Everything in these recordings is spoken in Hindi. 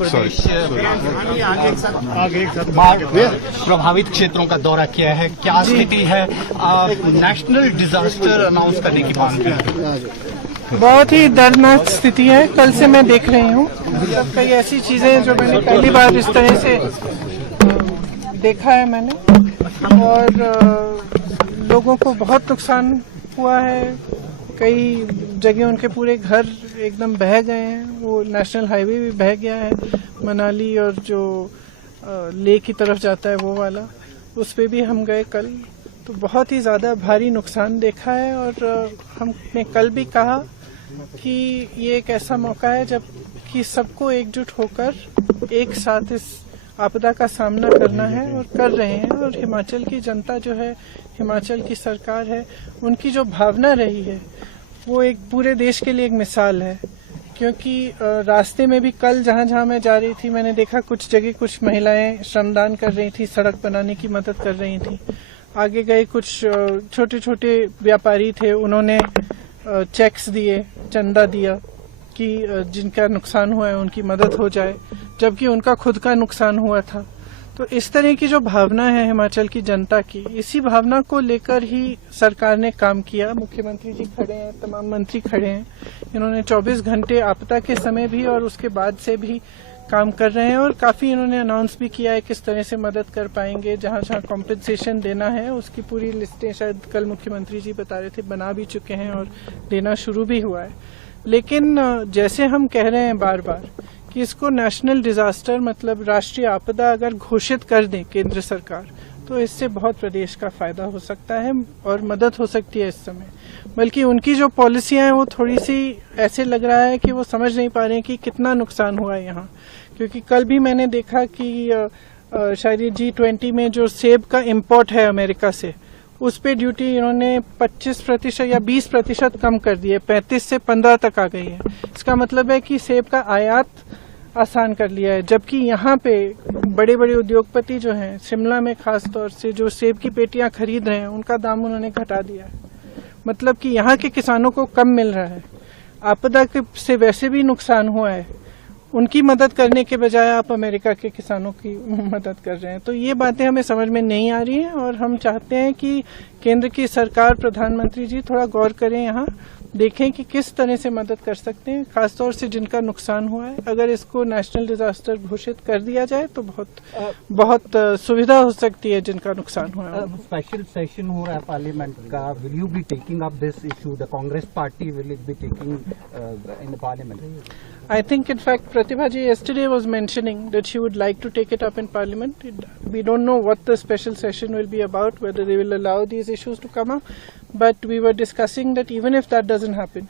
बाढ़ प्रभावित क्षेत्रों का दौरा किया है, क्या स्थिति है? नेशनल डिजास्टर अनाउंस करने की मांग की है। बहुत ही दर्दनाक स्थिति है। कल से मैं देख रही हूँ, मतलब कई ऐसी चीजें हैं जो मैंने पहली बार इस तरह से देखा है मैंने, और लोगों को बहुत नुकसान हुआ है। कई जगह उनके पूरे घर एकदम बह गए हैं। वो नेशनल हाईवे भी बह गया है, मनाली और जो लेह की तरफ जाता है वो वाला, उस पे भी हम गए कल। तो बहुत ही ज्यादा भारी नुकसान देखा है, और हमने कल भी कहा कि ये एक ऐसा मौका है जब कि सबको एकजुट होकर एक साथ इस आपदा का सामना करना है, और कर रहे हैं। और हिमाचल की जनता जो है, हिमाचल की सरकार है, उनकी जो भावना रही है वो एक पूरे देश के लिए एक मिसाल है। क्योंकि रास्ते में भी कल जहां जहां मैं जा रही थी, मैंने देखा कुछ जगह कुछ महिलाएं श्रमदान कर रही थी, सड़क बनाने की मदद कर रही थी। आगे गए कुछ छोटे छोटे व्यापारी थे, उन्होंने चेक्स दिए, चंदा दिया कि जिनका नुकसान हुआ है उनकी मदद हो जाए, जबकि उनका खुद का नुकसान हुआ था। तो इस तरह की जो भावना है हिमाचल की जनता की, इसी भावना को लेकर ही सरकार ने काम किया। मुख्यमंत्री जी खड़े हैं, तमाम मंत्री खड़े हैं। इन्होंने 24 घंटे आपदा के समय भी और उसके बाद से भी काम कर रहे हैं, और काफी इन्होंने अनाउंस भी किया है किस तरह से मदद कर पाएंगे। जहां जहां कॉम्पेंसेशन देना है उसकी पूरी लिस्टें शायद कल मुख्यमंत्री जी बता रहे थे बना भी चुके हैं, और देना शुरू भी हुआ है। लेकिन जैसे हम कह रहे हैं बार बार कि इसको नेशनल डिजास्टर मतलब राष्ट्रीय आपदा अगर घोषित कर दें केंद्र सरकार, तो इससे बहुत प्रदेश का फायदा हो सकता है और मदद हो सकती है इस समय। बल्कि उनकी जो पॉलिसियां हैं वो थोड़ी सी ऐसे लग रहा है कि वो समझ नहीं पा रहे हैं कि कितना नुकसान हुआ है यहाँ। क्योंकि कल भी मैंने देखा कि शायद G20 में जो सेब का इम्पोर्ट है अमेरिका से, उस पे ड्यूटी इन्होंने 25% या 20% कम कर दी है, 35 से 15 तक आ गई है। इसका मतलब है कि सेब का आयात आसान कर लिया है। जबकि यहाँ पे बड़े बड़े उद्योगपति जो हैं, शिमला में खास तौर से जो सेब की पेटियां खरीद रहे हैं, उनका दाम उन्होंने घटा दिया है। मतलब कि यहाँ के किसानों को कम मिल रहा है। आपदा से वैसे भी नुकसान हुआ है, उनकी मदद करने के बजाय आप अमेरिका के किसानों की मदद कर रहे हैं। तो ये बातें हमें समझ में नहीं आ रही हैं, और हम चाहते हैं कि केंद्र की सरकार, प्रधानमंत्री जी थोड़ा गौर करें, यहाँ देखें कि किस तरह से मदद कर सकते हैं, खासतौर से जिनका नुकसान हुआ है। अगर इसको नेशनल डिजास्टर घोषित कर दिया जाए तो बहुत सुविधा हो सकती है जिनका नुकसान हुआ है। स्पेशल सेशन हो रहा है पार्लियामेंट का, will you be taking up this issue? The Congress party will it be taking in the parliament? I think, in fact, Pratibha ji yesterday was mentioning that she would like to take it up in Parliament. We don't know what the special session will be about, whether they will allow these issues to come up. But we were discussing that even if that doesn't happen,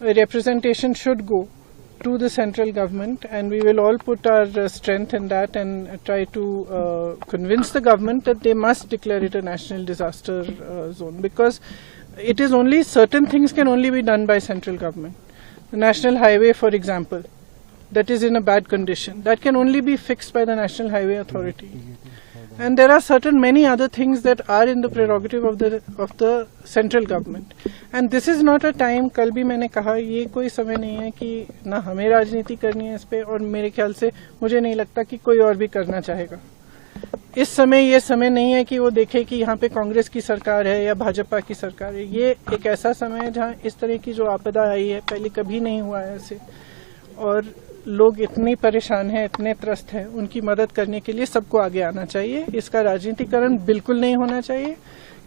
a representation should go to the central government, and we will all put our strength in that and try to convince the government that they must declare it a national disaster zone, because it is only certain things can only be done by central government. The national highway, for example, that is in a bad condition, that can only be fixed by the National Highway Authority. And there are many other things that are in the prerogative of the central government. And this is not a time, कल भी मैंने कहा, ये कोई समय नहीं है कि ना हमें राजनीति करनी है इस पे, और मेरे ख्याल से मुझे नहीं लगता कि कोई और भी करना चाहेगा। इस समय ये समय नहीं है कि वो देखे कि यहाँ पे कांग्रेस की सरकार है या भाजपा की सरकार है। ये एक ऐसा समय है जहाँ इस तरह की जो आपदा आई है, पहले कभी नहीं हुआ है ऐसे, और लोग इतने परेशान हैं, इतने त्रस्त हैं, उनकी मदद करने के लिए सबको आगे आना चाहिए। इसका राजनीतिकरण बिल्कुल नहीं होना चाहिए।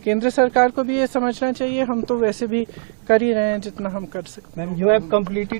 केंद्र सरकार को भी ये समझना चाहिए, हम तो वैसे भी कर ही रहे हैं जितना हम कर सकते हैं। Ma'am, you have completed